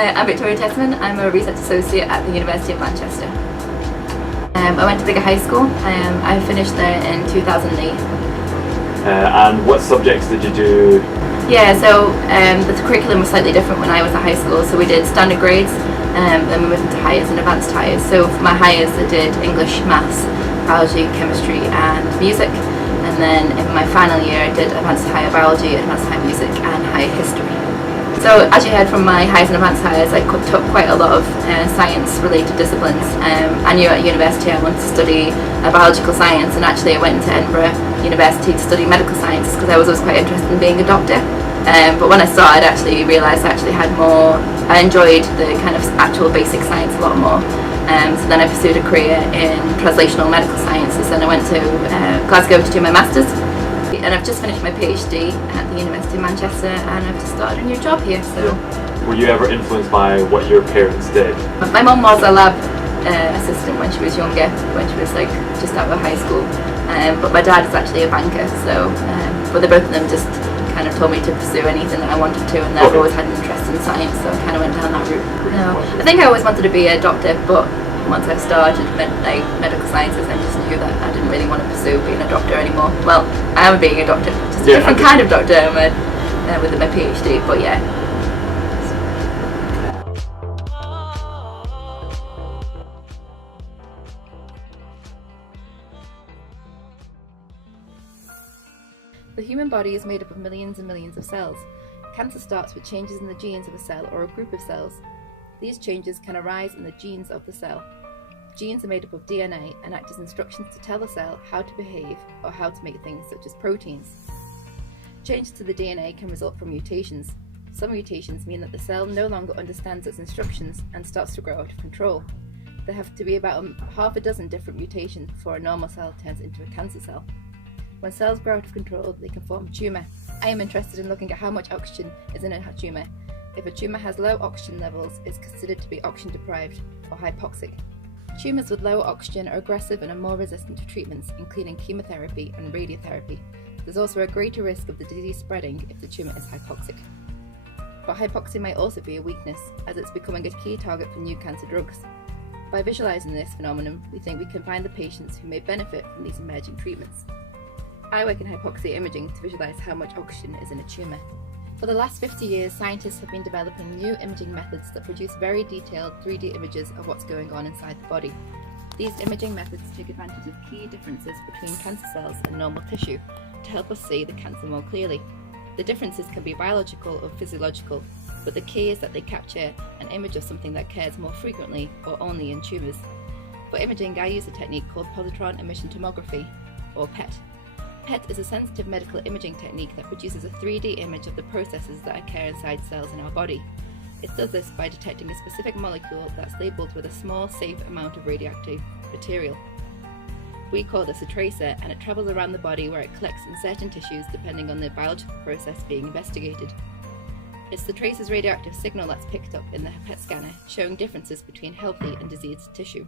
I'm Victoria Tessyman. I'm a Research Associate at the University of Manchester. I went to Biggar High School. I finished there in 2008. And what subjects did you do? Yeah, so the curriculum was slightly different when I was at high school. So we did standard grades, then we moved into highers and advanced highers. So for my highers I did English, Maths, Biology, Chemistry and Music. And then in my final year I did Advanced Higher Biology, Advanced Higher Music and Higher History. So as you heard from my highs and advanced highs, I took quite a lot of science-related disciplines. I knew at university I wanted to study biological science, and actually I went into Edinburgh University to study medical science because I was always quite interested in being a doctor. But when I started, I actually realised I actually had more. I enjoyed the kind of actual basic science a lot more. So then I pursued a career in translational medical sciences, and I went to Glasgow to do my masters. And I've just finished my PhD at the University of Manchester, and I've just started a new job here. So, were you ever influenced by what your parents did? My mum was a lab assistant when she was younger, when she was like just out of high school. But my dad is actually a banker, so but both of them just kind of told me to pursue anything that I wanted to, and I've always had an interest in science, so I kind of went down that route. No, I think I always wanted to be a doctor, but once I started medical sciences, I just knew that I didn't really want to pursue being a doctor anymore. Well, I am being a doctor, just a different kind of doctor with my PhD, but yeah. The human body is made up of millions and millions of cells. Cancer starts with changes in the genes of a cell or a group of cells. These changes can arise in the genes of the cell. Genes are made up of DNA and act as instructions to tell the cell how to behave or how to make things such as proteins. Changes to the DNA can result from mutations. Some mutations mean that the cell no longer understands its instructions and starts to grow out of control. There have to be about half a dozen different mutations before a normal cell turns into a cancer cell. When cells grow out of control, they can form a tumour. I am interested in looking at how much oxygen is in a tumour. If a tumour has low oxygen levels, it's considered to be oxygen deprived or hypoxic. Tumours with lower oxygen are aggressive and are more resistant to treatments, including chemotherapy and radiotherapy. There's also a greater risk of the disease spreading if the tumour is hypoxic. But hypoxia may also be a weakness, as it's becoming a key target for new cancer drugs. By visualising this phenomenon, we think we can find the patients who may benefit from these emerging treatments. I work in hypoxia imaging to visualise how much oxygen is in a tumour. For the last 50 years, scientists have been developing new imaging methods that produce very detailed 3D images of what's going on inside the body. These imaging methods take advantage of key differences between cancer cells and normal tissue to help us see the cancer more clearly. The differences can be biological or physiological, but the key is that they capture an image of something that occurs more frequently or only in tumours. For imaging, I use a technique called positron emission tomography, or PET. PET is a sensitive medical imaging technique that produces a 3D image of the processes that occur inside cells in our body. It does this by detecting a specific molecule that's labelled with a small, safe amount of radioactive material. We call this a tracer, and it travels around the body where it collects in certain tissues depending on the biological process being investigated. It's the tracer's radioactive signal that's picked up in the PET scanner, showing differences between healthy and diseased tissue.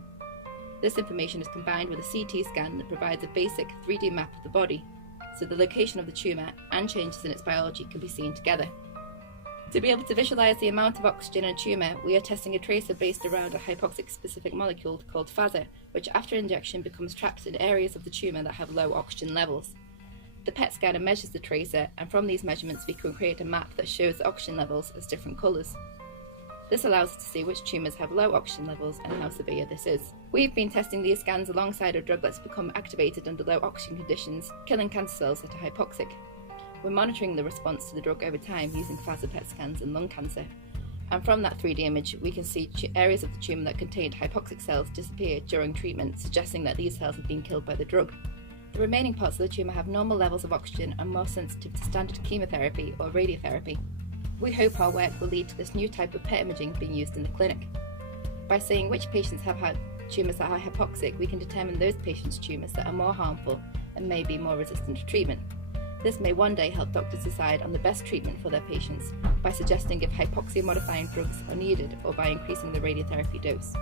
This information is combined with a CT scan that provides a basic 3D map of the body, so the location of the tumour and changes in its biology can be seen together. To be able to visualise the amount of oxygen in a tumour, we are testing a tracer based around a hypoxic specific molecule called phaser, which after injection becomes trapped in areas of the tumour that have low oxygen levels. The PET scanner measures the tracer, and from these measurements we can create a map that shows the oxygen levels as different colours. This allows us to see which tumours have low oxygen levels and how severe this is. We've been testing these scans alongside a drug that's become activated under low oxygen conditions, killing cancer cells that are hypoxic. We're monitoring the response to the drug over time using phaser PET scans in lung cancer. And from that 3D image, we can see areas of the tumour that contained hypoxic cells disappear during treatment, suggesting that these cells have been killed by the drug. The remaining parts of the tumour have normal levels of oxygen and more sensitive to standard chemotherapy or radiotherapy. We hope our work will lead to this new type of PET imaging being used in the clinic. By seeing which patients have had tumours that are hypoxic, we can determine those patients' tumours that are more harmful and may be more resistant to treatment. This may one day help doctors decide on the best treatment for their patients by suggesting if hypoxia-modifying drugs are needed or by increasing the radiotherapy dose.